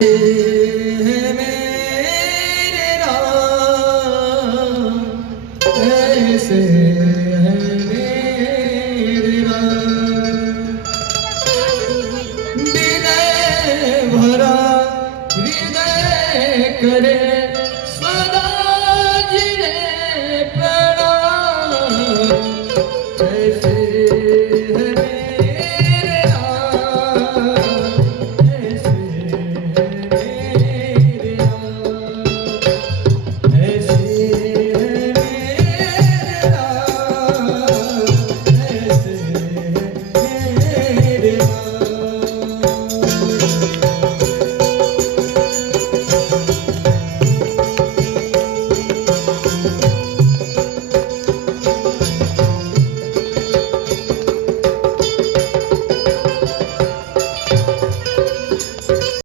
मेरे राम ऐसे है मेरे राम विनय भरा हृदय करे